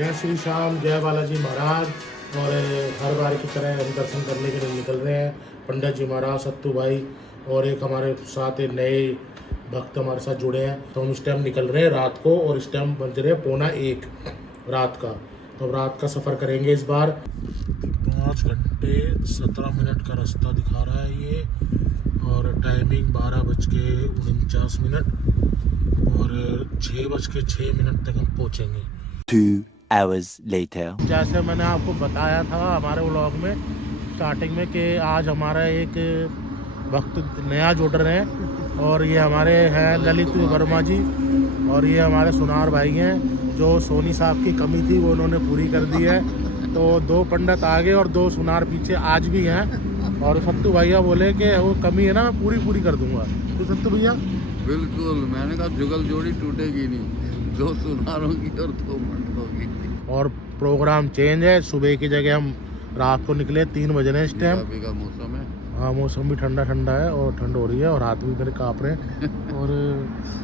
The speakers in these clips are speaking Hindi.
जय श्री श्याम, जय बालाजी महाराज। और हर बार की तरह हम दर्शन करने के लिए निकल रहे हैं। पंडित जी महाराज, सत्तू भाई और एक हमारे साथ नए भक्त हमारे साथ जुड़े हैं। तो हम इस टाइम निकल रहे हैं रात को, और इस टाइम बज रहे हैं 12:45 रात का। तो रात का सफ़र करेंगे इस बार। 5 घंटे 17 मिनट का रास्ता दिखा रहा है ये, और टाइमिंग 12:49 और 6:06 तक हम पहुँचेंगे। 2 hours later. जैसे मैंने आपको बताया था हमारे व्लॉग में स्टार्टिंग में कि आज हमारा एक भक्त नया जुड़ रहे हैं, और ये हमारे हैं ललित वर्मा जी, और ये हमारे सुनार भाई हैं। जो सोनी साहब की कमी थी वो उन्होंने पूरी कर दी है। तो 2 पंडित आगे और 2 सुनार पीछे आज भी हैं, और सत्तू भैया बोले कि वो कमी है ना, मैं पूरी कर दूंगा। तो सत्तू भैया बिल्कुल, मैंने कहा जुगल जोड़ी टूटेगी नहीं, 2 सुनारों की और 2 मंडलों की। और प्रोग्राम चेंज है, सुबह की जगह हम रात को निकले 3 बजे हैं इस टाइम। अभी का मौसम है, हाँ मौसम भी ठंडा है, और ठंड हो रही है, और हाथ भी मेरे काँप रहे हैं। और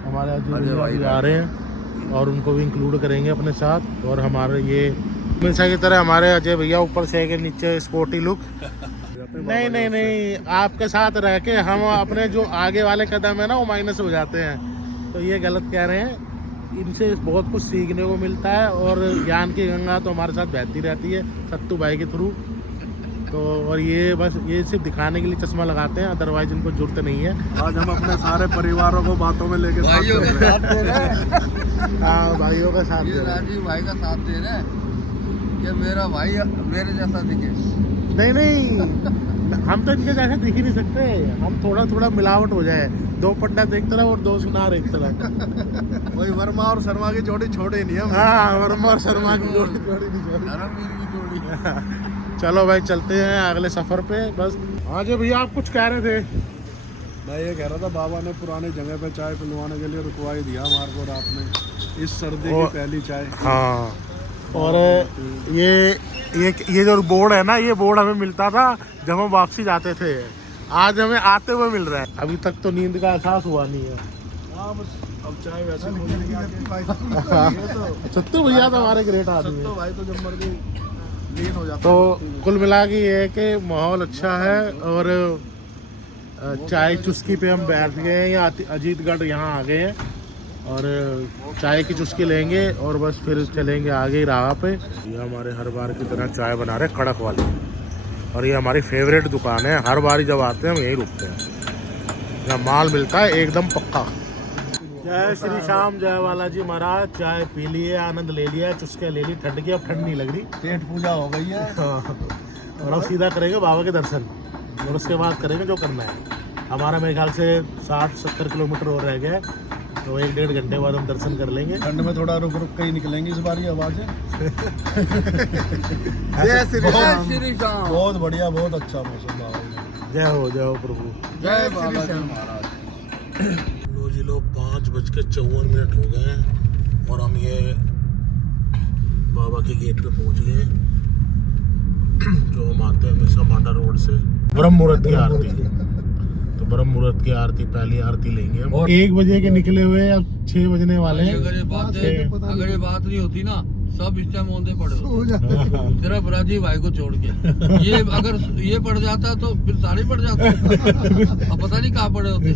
हमारे अजय भाई आ रहे हैं, और उनको भी इंक्लूड करेंगे अपने साथ। और हमारे ये हमेशा की तरह हमारे अजय भैया ऊपर से के नीचे स्पोर्टी लुक। नहीं, आपके साथ रह के हम अपने जो आगे वाले कदम है ना वो माइनस हो जाते हैं। तो ये गलत कह रहे हैं। इनसे बहुत कुछ सीखने को मिलता है, और ज्ञान की गंगा तो हमारे साथ बहती रहती है सत्तू भाई के थ्रू। तो और ये सिर्फ दिखाने के लिए चश्मा लगाते हैं, अदरवाइज इनको जरूरत नहीं है। आज हम अपने सारे परिवारों को बातों में लेके भाइयों के साथ दे रहे हाँ भाइयों का साथ ये राजीव भाई का साथ दे रहे हैं कि मेरा भाई मेरे जैसा दिखे। नहीं हम तो इनके जैसे दिख ही नहीं सकते। हम थोड़ा मिलावट हो जाए, 2 पंडित एक तरफ और 2 सुनार एक तरफ। वही वर्मा और शर्मा की जोड़ी छोड़े नहीं हम। हाँ, वर्मा और शर्मा की जोड़ी धर्मवीर की जोड़ी। चलो भाई चलते हैं अगले सफर पे बस। हाँ जी भैया, आप कुछ कह रहे थे? मैं ये कह रहा था, बाबा ने पुरानी जगह पे चाय पिलवाने के लिए रुकवा ही दिया हमारे को रात में, इस सर्दी की पहली चाय। हाँ, और ये जो बोर्ड है ना, ये बोर्ड हमें मिलता था जब हम वापसी जाते थे। आज हमें आते हुए मिल रहा है। अभी तक तो नींद का एहसास हुआ नहीं है। हाँ बस अब चाय वैसे सत्तू भैया तो हमारे ग्रेट आदमी तो है। भाई तो जब मर्जी लीन हो जाता तो कुल मिला के ये है कि माहौल अच्छा है, और चाय चुस्की पे हम बैठ गए हैं। या अजीतगढ़ यहाँ आ गए हैं, और चाय की चुस्की लेंगे और बस फिर चलेंगे आगे राह पे। ये हमारे हर बार की तरह चाय बना रहे कड़क वाली, और ये हमारी फेवरेट दुकान है। हर बार जब आते हैं हम यहीं रुकते हैं, यहाँ माल मिलता है एकदम पक्का। जय श्री श्याम, जय बालाजी महाराज। चाय पी लिए, आनंद ले लिया, चुस्के ले ली, ठंड की अब ठंड नहीं लग रही। पेट पूजा हो गई है। और अब सीधा करेंगे बाबा के दर्शन, और उसके बाद करेंगे जो करना है। हमारा मेरे ख्याल से 60-70 किलोमीटर और रह गया है, तो 1-1.5 घंटे बाद हम दर्शन कर लेंगे। ठंड में थोड़ा रुक के ही निकलेंगे इस बार, ये आवाज़ है। जय श्री श्याम। बहुत बढ़िया, बहुत अच्छा मौसम बाबा। जय हो प्रभु। जय श्री श्याम महाराज। लो जी लो, 5:54 हो गए हैं, और हम ये बाबा के गेट पे पहुंच गए हैं। जो हम आते हैं हमेशा मांडा रोड से। ब्रह्म मुहूर्त की आरती, तो ब्रह्म मुहूर्त की आरती, पहली आरती लेंगे हम। 1 बजे के निकले हुए, अब 6 बजने वाले हैं। अगर ये बात नहीं होती ना, सब इस टाइम औंधे पड़े होते, सिर्फ राजीव भाई को छोड़ के। ये अगर ये पड़ जाता तो फिर सारे पड़ जाते। अब पता नहीं कहाँ पड़े होते।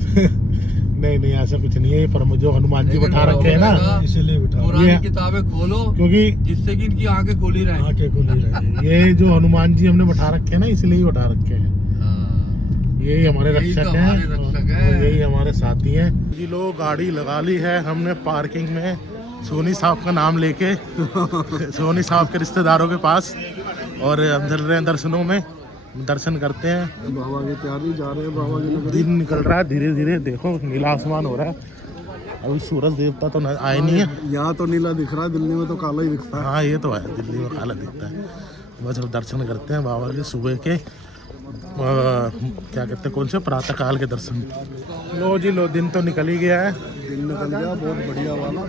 नहीं ऐसा कुछ नहीं है। पर जो हनुमान जी बैठा रखे हैं ना, इसीलिए बिठा पुरानी किताबें खोलो, क्योंकि जिससे कि इनकी आंखें खोली रहे। आंखें खुली रही। ये जो हनुमान जी हमने बैठा रखे हैं ना, इसलिए ही बैठा रखे हैं। यही हमारे यही तो रक्षक हमारे हैं, रक्षक हैं। और यही हमारे साथी हैं जी। लोग गाड़ी लगा ली है हमने पार्किंग में, सोनी साहब का नाम लेके सोनी साहब के रिश्तेदारों के पास, और हम चल रहे हैं दर्शनों में। दर्शन करते हैं। बाबा की तैयारी जा रहे हैं, बाबा की नगरी। दिन निकल रहा है धीरे धीरे, देखो नीला आसमान हो रहा है। अभी सूरज देवता तो आए नहीं है। यहाँ तो नीला दिख रहा है, दिल्ली में तो काला ही दिखता है। हाँ ये तो है, दिल्ली में काला दिखता है। बस दर्शन करते हैं बाबा के सुबह के, क्या कहते हैं, कौन से प्रातः काल के दर्शन। लो जी लो, दिन तो निकल ही गया है। दिन निकल गया, बहुत बढ़िया वाला।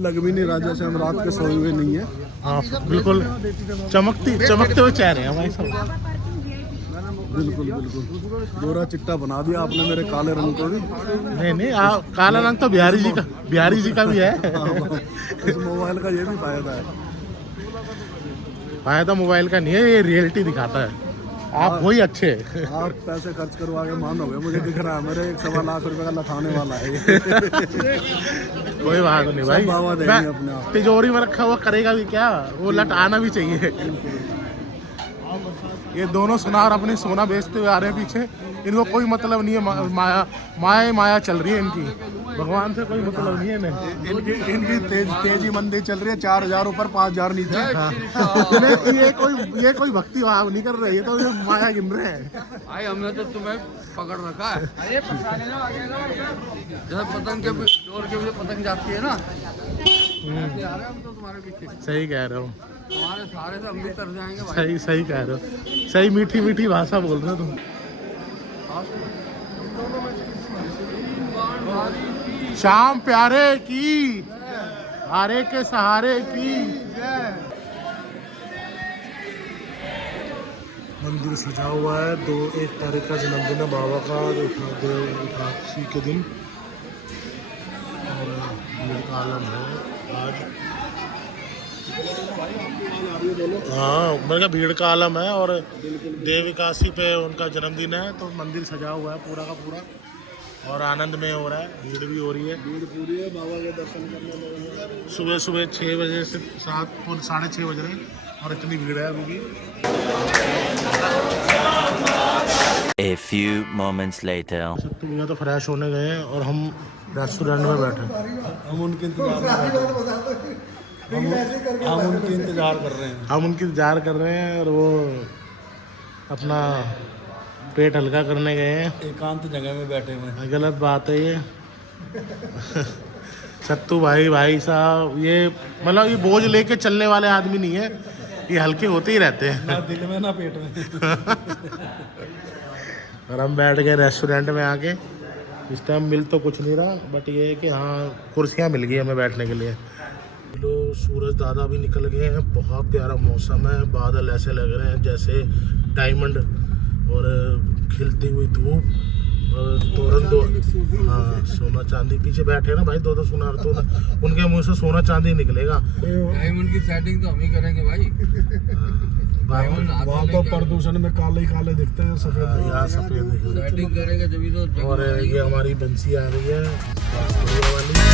लग भी नहीं रहा जैसे हम रात के सोए हुए नहीं है। हाँ बिल्कुल, चमकते हुए चेहरे हैं भाई साहब। बिल्कुल गोरा चिट्टा बना दिया आपने मेरे काले रंग को भी। नहीं काला रंग तो बिहारी जी का भी है। इस मोबाइल का ये भी फायदा है। फायदा मोबाइल का नहीं है, ये रियलिटी दिखाता है। आप वही अच्छे हैं। आप पैसे खर्च करवा के मान हो गए, मुझे दिख रहा है मेरे 1.25 लाख रुपए का लथाने वाला है ये। कोई बात नहीं भाई, बाबा देंगे अपने मैं आप। तिजोरी में रखा हुआ करेगा भी क्या, वो लट आना भी चाहिए। ये दोनों सुनार अपने सोना बेचते हुए आ रहे हैं पीछे, इनको कोई मतलब नहीं है, माया माया चल रही है इनकी, भगवान से कोई मतलब नहीं है इन्हें। इनकी तेजी मंदी चल रही है, 4000 ऊपर 5000 नीचे। ये कोई भक्ति भाव नहीं कर रहे, ये तो ये माया गिन रहे हैं। भाई हमने तो तुम्हें पकड़ रखा है। जैसे पतंग के जोर के भी पतंग जाती है ना, ऐसे आ रहे हैं हम तो तुम्हारे पीछे। सही कह रहे हो, तुम्हारे सारे से हम भी तर जाएंगे भाई। सही सही कह रहे हो, सही मीठी मीठी भाषा बोल रहे हो तुम। शाम प्यारे की, हारे के सहारे की। मंदिर सजा हुआ है, 1 तारीख का जन्मदिन है बाबा का, एकादशी के दिन, और भीड़ का आलम है आज। हाँ मेरे का भीड़ का आलम है, और देव एकादशी पे उनका जन्मदिन है, तो मंदिर सजा हुआ है पूरा का पूरा, और आनंद में हो रहा है, भीड़ भी हो रही है। भीड़ पूरी है, बाबा के दर्शन करने में। सुबह सुबह 6 बजे से 7 और 6:30 बज रहे हैं, और इतनी भीड़ है अभी भी। A few moments later. सत्तू भैया तो फ्रेश होने गए हैं, और हम रेस्टोरेंट में बैठे हैं। हम उनके इंतजार में हम उनके इंतजार कर रहे हैं। हम उनकी इंतजार कर रहे हैं, और वो अपना पेट हल्का करने गए हैं। एकांत जगह में बैठे हुए हैं। गलत बात है ये। सत्तू भाई साहब, ये मतलब ये बोझ लेके चलने वाले आदमी नहीं है, ये हल्के होते ही रहते हैं। ना दिल में ना पेट में। और हम बैठ गए रेस्टोरेंट में आके। इस टाइम मिल तो कुछ नहीं रहा, बट ये है कि हाँ कुर्सियाँ मिल गई हमें बैठने के लिए। लो सूरज दादा भी निकल गए हैं, बहुत प्यारा मौसम है, बादल ऐसे लग रहे हैं जैसे डायमंड, और खिलती हुई धूप, और तोरण दो, हाँ सोना चांदी। पीछे बैठे ना भाई दो सुनार, तो उनके मुंह से सोना चांदी निकलेगा। डायमंड की सेटिंग तो हम ही करेंगे भाई। वहाँ तो प्रदूषण में काले काले दिखते हैं, सफेद। यहाँ सफेद सेटिंग करेंगे जब तो। और ये हमारी बंसी आ गई है वाली।